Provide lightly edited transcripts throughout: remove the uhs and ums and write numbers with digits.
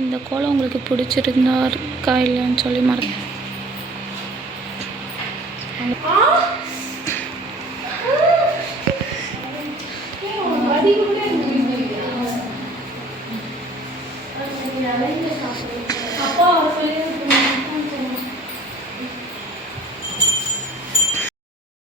இந்த கோலம் உங்களுக்கு பிடிச்சிருந்தா இருக்கா இல்லைன்னு சொல்லி மறக்க.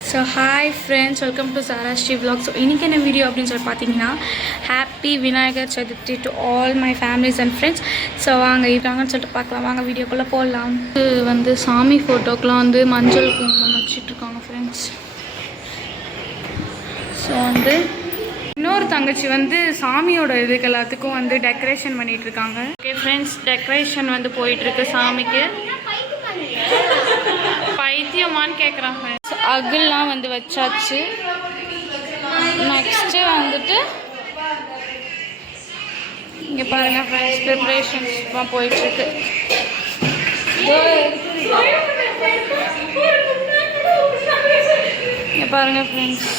So hi friends, welcome to Sarasri vlog. So இன்றைக்கி என்ன வீடியோ அப்படின்னு சொல்லி பார்த்தீங்கன்னா, happy Vinayagar Chaturthi to all my families and friends. So வாங்க இருக்காங்கன்னு சொல்லிட்டு பார்க்கலாம், வாங்க வீடியோக்குள்ளே போடலாம். இது சாமி ஃபோட்டோக்கெலாம் மஞ்சள் குங்குமம் வச்சிட்ருக்காங்க ஃப்ரெண்ட்ஸ். ஸோ இன்னொரு தங்கச்சி சாமியோட இதுக்கு எல்லாத்துக்கும் டெக்கரேஷன் பண்ணிகிட்ருக்காங்க. ஓகே ஃப்ரெண்ட்ஸ், டெக்கரேஷன் போயிட்டுருக்கு சாமிக்கு. பைத்தியமானு கேட்குறாங்க ஃப்ரெண்ட்ஸ். அகல்லாம் வச்சாச்சு. நெக்ஸ்ட்டு இங்கே பாருங்கள் ஃப்ரெண்ட்ஸ், ப்ரிப்ரேஷன்ஸ்லாம் போயிட்டுருக்கு. இங்கே பாருங்கள் ஃப்ரெண்ட்ஸ்,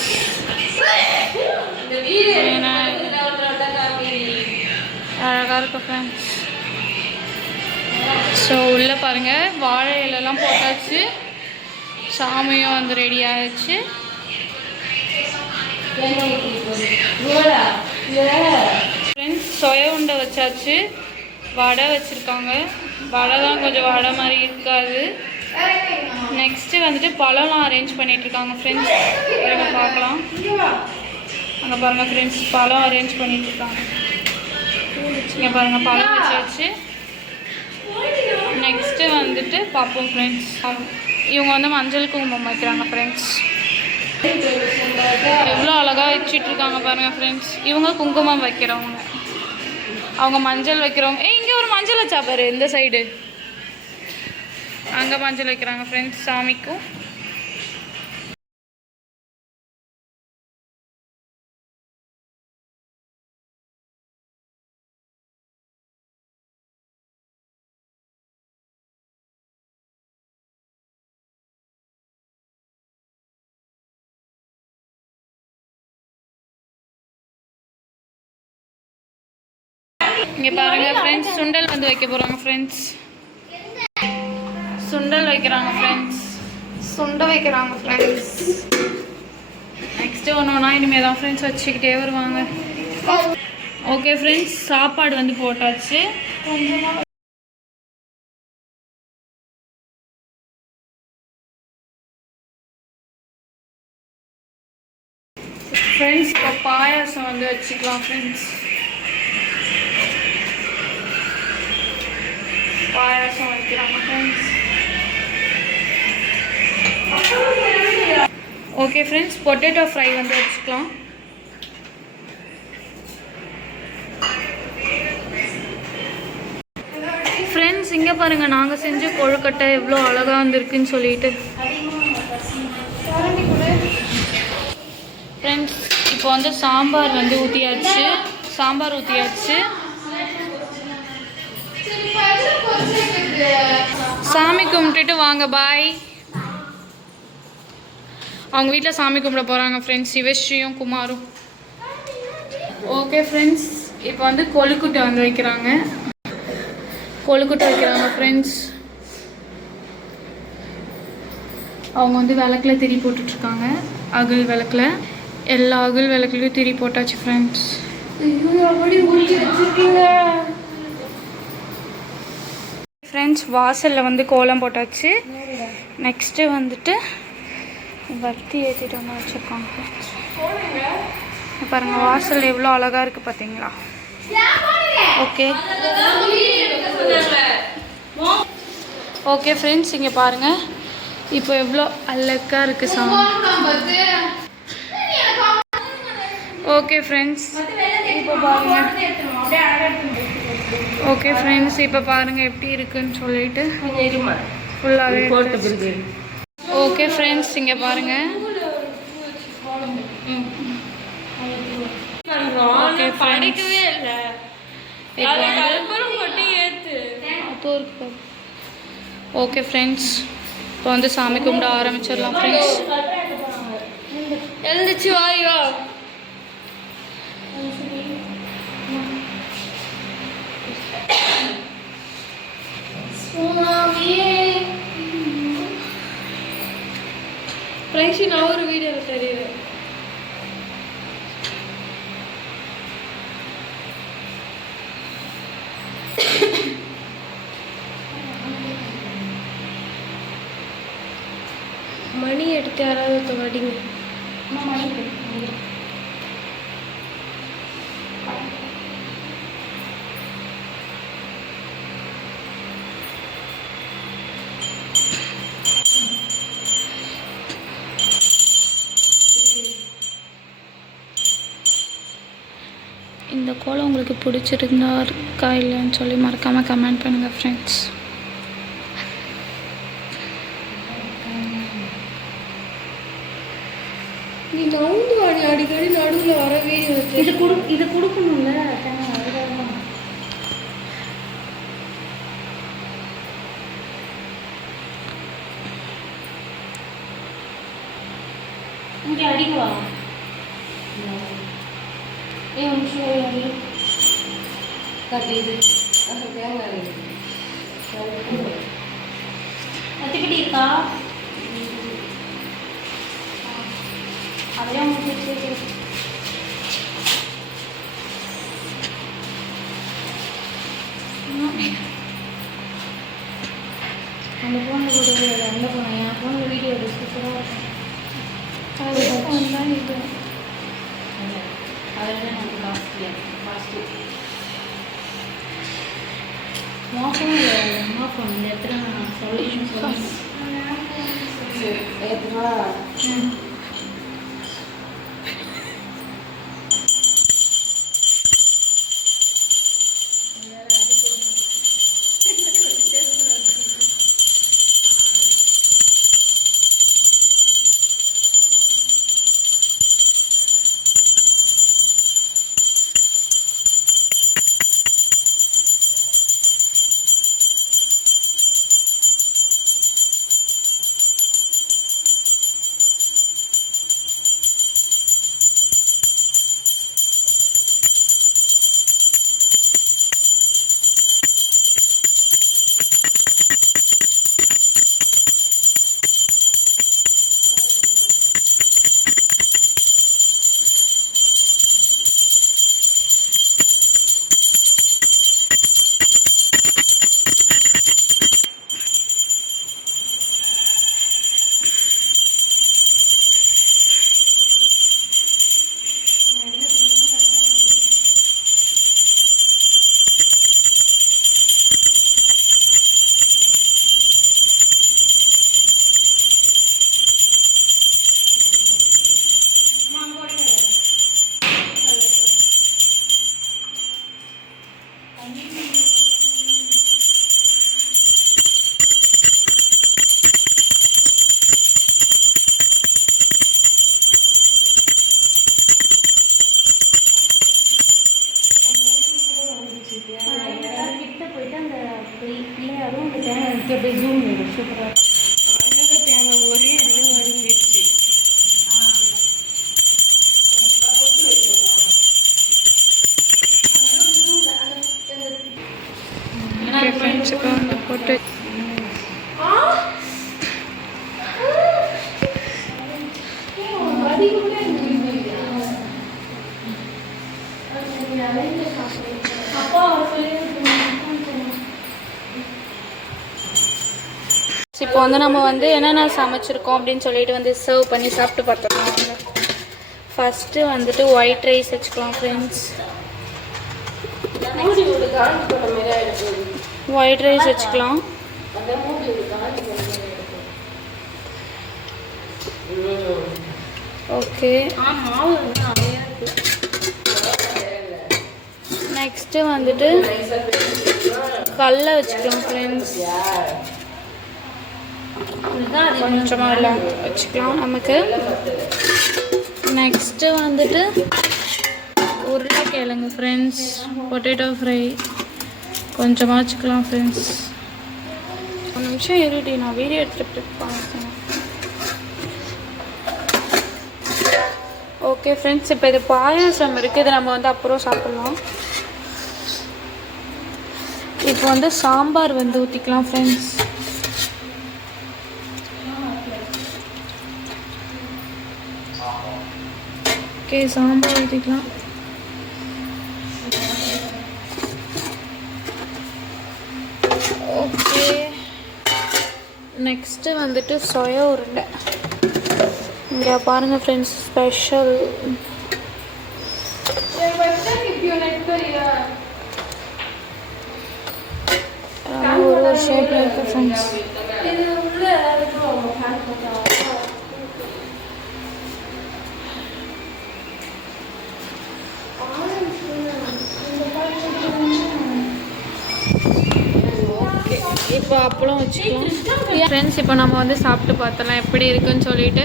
அழகாக இருக்கு ஃப்ரெண்ட்ஸ். ஸோ உள்ளே பாருங்கள், வாழை இலெல்லாம் போட்டாச்சு. சாமியும் ரெடி ஆகிடுச்சு. ஃப்ரெண்ட்ஸ், சொய உண்டை வச்சாச்சு. வடை வச்சுருக்காங்க. வடை தான் கொஞ்சம் வடை மாதிரி இருக்காது. நெக்ஸ்ட்டு பழம்லாம் அரேஞ்ச் பண்ணிகிட்ருக்காங்க ஃப்ரெண்ட்ஸ். நம்ம பார்க்கலாம். அங்கே பாருங்கள் ஃப்ரெண்ட்ஸ், பழம் அரேஞ்ச் பண்ணிகிட்ருக்காங்க. இங்கே பாருங்கள், பழம் வச்சாச்சு. நெக்ஸ்ட்டு பார்ப்போம் ஃப்ரெண்ட்ஸ். இவங்க மஞ்சள் குங்குமம் வைக்கிறாங்க ஃப்ரெண்ட்ஸ். எவ்வளோ அழகாக வச்சிட்ருக்காங்க பாருங்கள் ஃப்ரெண்ட்ஸ். இவங்க குங்குமம் வைக்கிறவங்க, அவங்க மஞ்சள் வைக்கிறவங்க. இங்கே ஒரு மஞ்சள் வச்சா பாரு, இந்த சைடு அங்கே மஞ்சள் வைக்கிறாங்க ஃப்ரெண்ட்ஸ் சாமிக்கும். இங்கே பாருங்கள் ஃப்ரெண்ட்ஸ், சுண்டல் வைக்க போகிறாங்க ஃப்ரெண்ட்ஸ். சுண்டல் வைக்கிறாங்க ஃப்ரெண்ட்ஸ். சுண்டை வைக்கிறாங்க ஃப்ரெண்ட்ஸ். நெக்ஸ்ட்டு ஒன்று இனிமேல் தான் ஃப்ரெண்ட்ஸ் வச்சுக்கிட்டே வருவாங்க. ஓகே ஃப்ரெண்ட்ஸ், சாப்பாடு போட்டாச்சு. ஃப்ரெண்ட்ஸ், இப்போ பாயாசம் வச்சுக்கலாம் ஃப்ரெண்ட்ஸ். பாயாசம் வைக்கிறாங்க friends. Okay friends, potato fry வச்சுக்கலாம். ஃப்ரெண்ட்ஸ், இங்கே பாருங்கள், நாங்கள் செஞ்ச கொழுக்கட்டை எவ்வளோ அழகாக இருக்குன்னு சொல்லிட்டு. ஃப்ரெண்ட்ஸ், இப்போ சாம்பார் ஊற்றியாச்சு. சாம்பார் ஊற்றியாச்சு. சாமி கும்பிட்டுட்டு வாங்க, பாய். அவங்க வீட்டில் சாமி கும்பிட போகிறாங்க ஃப்ரெண்ட்ஸ், சிவஸ்ரீயும் குமாரும். ஓகே ஃப்ரெண்ட்ஸ், இப்போ கொழுக்குட்டை வைக்கிறாங்க. கொழுக்குட்டை வைக்கிறாங்க ஃப்ரெண்ட்ஸ். அவங்க விளக்கில் திரி போட்டுட்ருக்காங்க. அகல் விளக்கில், எல்லா அகல் விளக்குலையும் திரி போட்டாச்சு ஃப்ரெண்ட்ஸ். ஃப்ரெண்ட்ஸ், வாசலில் கோலம் போட்டாச்சு. நெக்ஸ்ட்டு வர்த்தி ஏற்றிட்டு வச்சுருக்காங்க ஃப்ரெண்ட்ஸ். பாருங்கள், வாசல் எவ்வளோ அழகாக இருக்குது பார்த்தீங்களா? ஓகே ஓகே ஃப்ரெண்ட்ஸ், இங்கே பாருங்கள், இப்போ எவ்வளோ அழகாக இருக்குது சாமி. ஓகே ஃப்ரெண்ட்ஸ், இப்போ பாருங்கள். ஓகே ஃப்ரெண்ட்ஸ், இப்போ பாருங்கள் எப்படி இருக்குன்னு சொல்லிட்டு ஃபுல்லாகவே. ஓகே ஃப்ரெண்ட்ஸ், இங்கே பாருங்கள். ஓகே ஃப்ரெண்ட்ஸ், ஓகே ஃப்ரெண்ட்ஸ், இப்போ சாமி கும்பிட ஆரம்பிச்சிடலாம் ஃப்ரெண்ட்ஸ். எழுந்துச்சு வாயோ. ஐஷு நான் ஒரு வீடியோவில் தெரியுது. மணி எடுத்து யாராவது வடிங்க. இந்த கோலம் உங்களுக்கு பிடிச்சிருந்தா இருக்கா இல்லைன்னு சொல்லி மறக்காமல் கமெண்ட் பண்ணுங்கள் ஃப்ரெண்ட்ஸ். நீ நவுந்து வாடி அடிக்கடி நடுவில் வர வீடியோ இது கொடுக்கணும்ல. இங்கே அடிக்குவா கட்டிது கட்டிக்கிட்டு இருக்கா அதையும் முடிச்சு அந்த ஃபோனில் கூட அந்த ஃபோனை என் ஃபோனில் வீடியோ சூப்பராக இருக்கும். அதே ஃபோன் தான் இது. அதெல்லாம் நமக்கு காஸ்ட்லி மோசம் இல்லை. அம்மா ஃபோன் இந்த இடத்துல நான் சொல்யூஷன் சொல்லுவேன். கிட்ட போயிட்டு அந்த பிள்ளையாரும் அந்த தேங்காய் அப்படியே ஜூம் சூப்பராக அழகாக தேங்காய் ஒரே இதில் வழங்கிடுச்சு. ஃப்ரெண்ட்ஸுக்கு வந்து போட்டு இப்போ வந்து நம்ம வந்து என்னென்ன சமைச்சிருக்கோம் அப்படின்னு சொல்லிட்டு வந்து சர்வ் பண்ணி சாப்பிட்டு பார்த்தோம். ஃபஸ்ட்டு வந்துட்டு ஒயிட் ரைஸ் வச்சுக்கலாம் ஃப்ரெண்ட்ஸ். ஒயிட் ரைஸ் வச்சுக்கலாம். ஓகே, நெக்ஸ்ட்டு வந்துட்டு கடலை வச்சுக்கலாம் ஃப்ரெண்ட்ஸ். கொஞ்சமாக எல்லாம் வச்சுக்கலாம் நமக்கு. நெக்ஸ்ட்டு வந்துட்டு உருளைக்கிழங்கு ஃப்ரெண்ட்ஸ், பொட்டேட்டோ ஃப்ரை கொஞ்சமாக வச்சுக்கலாம் ஃப்ரெண்ட்ஸ். ஒரு நிமிஷம் இருடி, நான் வீடியோ எடுத்துகிட்டு பார்க்கணும். ஓகே ஃப்ரெண்ட்ஸ், இப்போ இது பாயாசம் இருக்குது, இது நம்ம வந்து அப்புறம் சாப்பிட்லாம். இப்போ வந்து சாம்பார் வந்து ஊற்றிக்கலாம் ஃப்ரெண்ட்ஸ். ஓகே, சாம்பார் ஊற்றிக்கலாம். ஓகே, நெக்ஸ்ட்டு வந்துட்டு சொய உருண்டை. இங்கே பாருங்கள் ஃப்ரெண்ட்ஸ், ஸ்பெஷல். ஒரு ஷேப்பில் இருக்குது ஃப்ரெண்ட்ஸ். இப்போ அப்பளம் வச்சுக்கலாம் ஃப்ரெண்ட்ஸ். இப்போ நம்ம வந்து சாப்பிட்டு பார்த்தலாம் எப்படி இருக்குன்னு சொல்லிட்டு.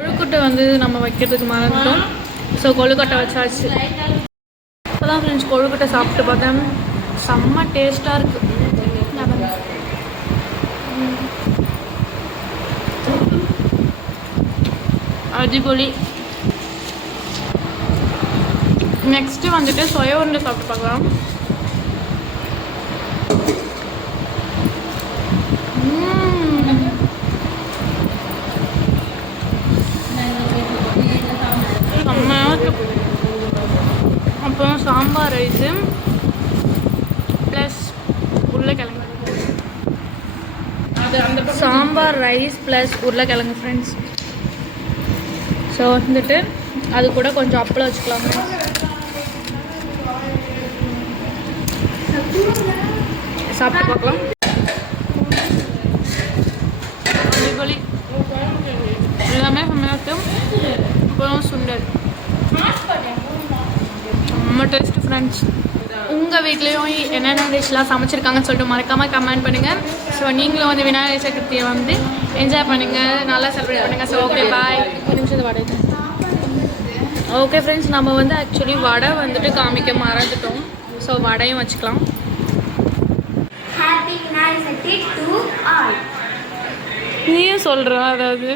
கொழுக்கட்டை வந்து நம்ம வைக்கிறதுக்கு மறந்துட்டோம். ஸோ கொழுக்கட்டை வச்சாச்சு. இப்போ தான் ஃப்ரெண்ட்ஸ் கொழுக்கட்டை சாப்பிட்டு பார்த்தேன். செம்ம டேஸ்ட்டாக இருக்குது. அடிபொலி. நெக்ஸ்ட்டு வந்துட்டு சொய உருண்டை சாப்பிட்டு பார்க்கலாம். அப்புறம் சாம்பார் ரைஸு ப்ளஸ் உருளைக்கிழங்கு. சாம்பார் ரைஸ் ப்ளஸ் உருளைக்கிழங்கு ஃப்ரெண்ட்ஸ். ஸோ வந்துட்டு அது கூட கொஞ்சம் அப்பளம் வச்சுக்கலாம். சாப்பிட்டு பார்க்கலாம். அடிப்பொலி. எல்லாமே சமையத்து. அப்புறம் சுண்டல். ரொம்ப டேஸ்ட்டு ஃப்ரெண்ட்ஸ். உங்கள் வீட்லேயும் என்னென்ன டிஷ்லாம் சமைச்சிருக்காங்கன்னு சொல்லிட்டு மறக்காமல் கமெண்ட் பண்ணுங்கள். ஸோ நீங்களும் வந்து விநாயகர் சதுர்த்தியை வந்து என்ஜாய் பண்ணுங்கள், நல்லா செலிப்ரேட் பண்ணுங்கள். ஸோ ஓகே, பாய். ஒரு நிமிஷம் வடை. ஓகே ஃப்ரெண்ட்ஸ், நம்ம வந்து ஆக்சுவலி வடை வந்துட்டு காமிக்க மறந்துட்டோம். ஸோ வடையும் வச்சுக்கலாம். Happy Vinayagar Chaturthi to all. நீயும் சொல்கிற அதாவது